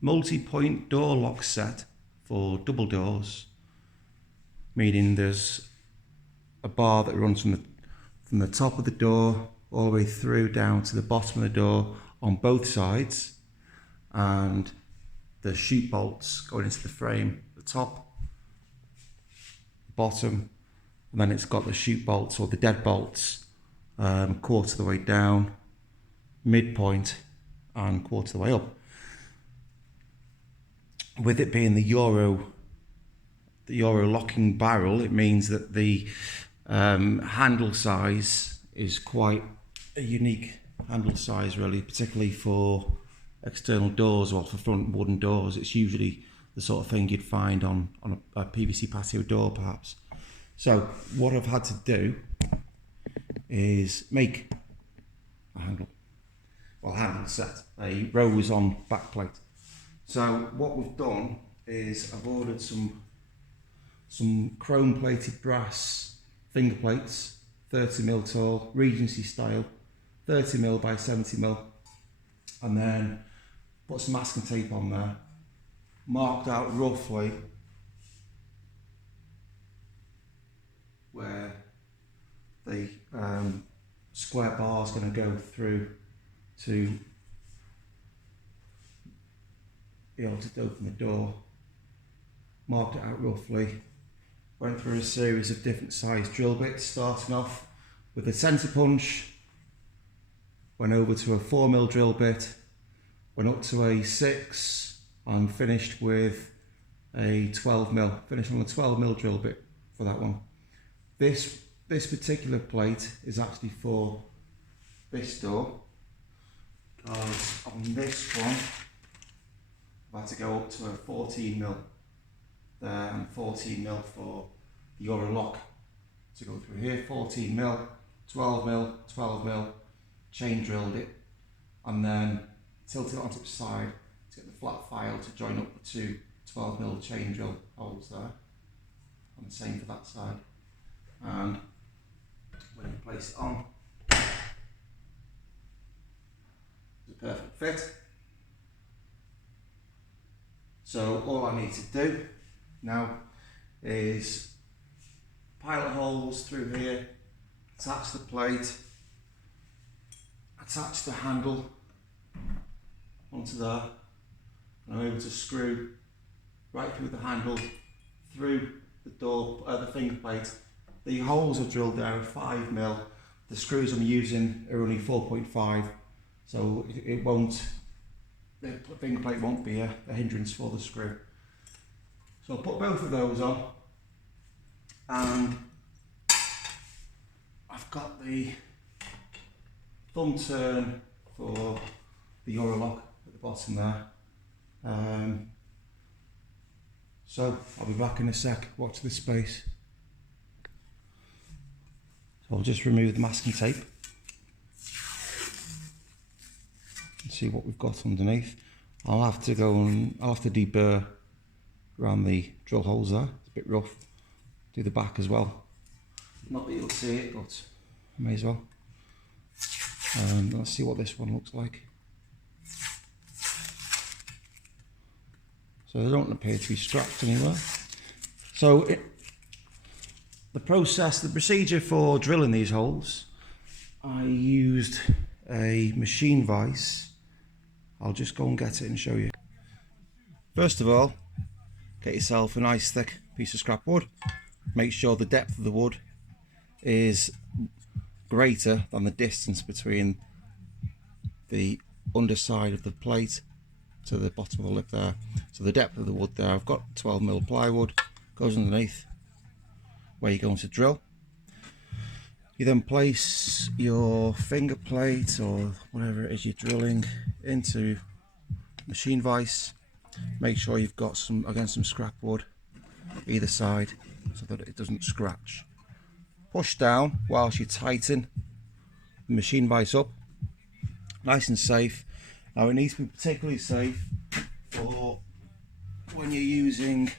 multi-point door lock set for double doors, meaning there's a bar that runs from the top of the door all the way through down to the bottom of the door on both sides, and the chute bolts going into the frame, the top, bottom, and then it's got the chute bolts or the dead bolts quarter of the way down, midpoint, and quarter of the way up. With it being the Euro locking barrel, it means that the handle size is quite a unique handle size, really, particularly for external doors or for front wooden doors. It's usually the sort of thing you'd find on a PVC patio door, perhaps. So what I've had to do is make a handle set, a rose on back plate. So what we've done is I've ordered some chrome plated brass finger plates, 30mm tall, Regency style, 30mm by 70mm, and then put some masking tape on there, marked out roughly where the square bar is going to go through to be able to open the door. Marked it out roughly, went through a series of different size drill bits, starting off with a centre punch, went over to a 4mm drill bit, went up to a 6, and finished with a 12mm, finished on a 12mm drill bit for that one. This particular plate is actually for this door, because on this one I've had to go up to a 14mm there and 14mm for the Euro lock to go through here. 14mm, 12mm, 12mm, chain drilled it, and then tilted it onto its side to get the flat file to join up the two 12mm chain drill holes there, and the same for that side. And when you place it on, it's a perfect fit. So all I need to do now is pilot holes through here, attach the plate, attach the handle onto there, and I'm able to screw right through the handle, through the door, the finger plate. The holes are drilled there are 5mm. The screws I'm using are only 4.5, so it won't, the finger plate won't be a hindrance for the screw. So I'll put both of those on, and I've got the thumb turn for the Euro lock at the bottom there. So I'll be back in a sec. Watch this space. So I'll just remove the masking tape and see what we've got underneath. I'll have to deburr around the drill holes there. It's a bit rough. Do the back as well. Not that you'll see it, but I may as well. Let's see what this one looks like. So they don't appear to be strapped anywhere. So the procedure for drilling these holes, I used a machine vise. I'll just go and get it and show you. First of all, get yourself a nice thick piece of scrap wood. Make sure the depth of the wood is greater than the distance between the underside of the plate to the bottom of the lip there. So the depth of the wood there, I've got 12mm plywood, goes underneath where you're going to drill. You then place your finger plate or whatever it is you're drilling into machine vise. Make sure you've got some scrap wood either side so that it doesn't scratch. Push down whilst you tighten the machine vise up, nice and safe. Now it needs to be particularly safe for when you're using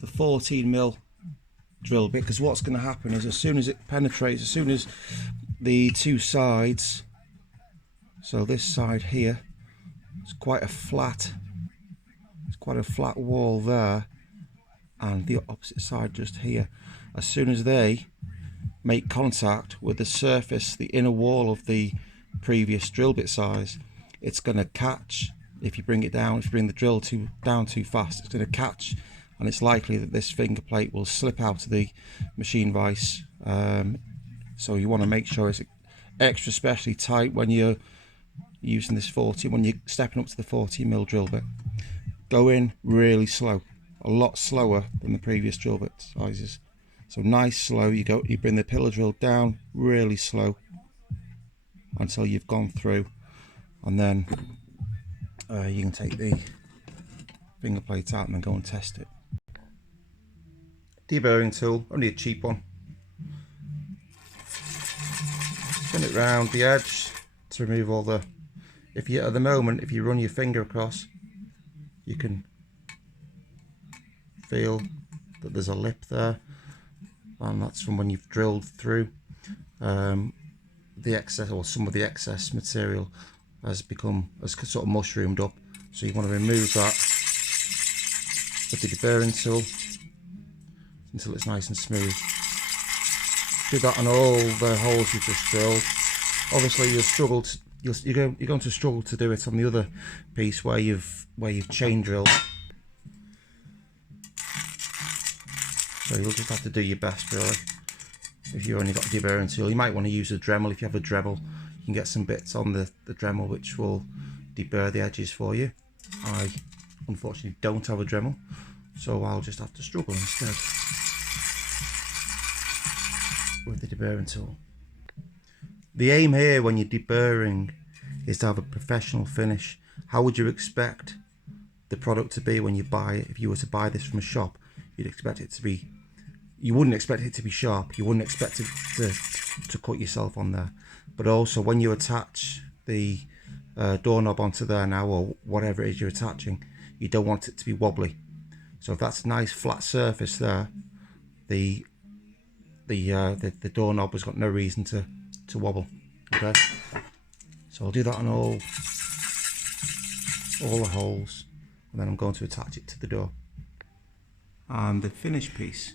the 14mm drill bit, because what's going to happen is as soon as it penetrates, as soon as the two sides, so this side here, it's quite a flat quite a flat wall there, and the opposite side just here. As soon as they make contact with the surface, the inner wall of the previous drill bit size, it's going to catch. If you bring it down, if you bring the drill down too fast, it's going to catch, and it's likely that this finger plate will slip out of the machine vise. So you want to make sure it's extra specially tight when you're using this 40, when you're stepping up to the 40mm drill bit. Go in really slow, a lot slower than the previous drill bit sizes. So nice slow, you bring the pillar drill down really slow until you've gone through, and then you can take the finger plate out and then go and test it. Deburring tool, only a cheap one. Spin it round the edge to remove all the, at the moment, if you run your finger across, you can feel that there's a lip there, and that's from when you've drilled through. The excess, or some of the excess material has sort of mushroomed up, so you want to remove that with the deburring tool until it's nice and smooth. Do that on all the holes you've just drilled. Obviously you're going to struggle to do it on the other piece where you've chain drilled. So you'll just have to do your best really. If you've only got a deburring tool, you might want to use a Dremel. If you have a Dremel, you can get some bits on the Dremel which will deburr the edges for you. I unfortunately don't have a Dremel, so I'll just have to struggle instead with the deburring tool. The aim here when you're deburring is to have a professional finish. How would you expect the product to be when you buy it? If you were to buy this from a shop, you'd expect it to be, you wouldn't expect it to be sharp, you wouldn't expect it to cut yourself on there. But also when you attach the doorknob onto there now, or whatever it is you're attaching, you don't want it to be wobbly. So if that's a nice flat surface there, the doorknob has got no reason to wobble. Okay, so I'll do that on all the holes, and then I'm going to attach it to the door. And the finished piece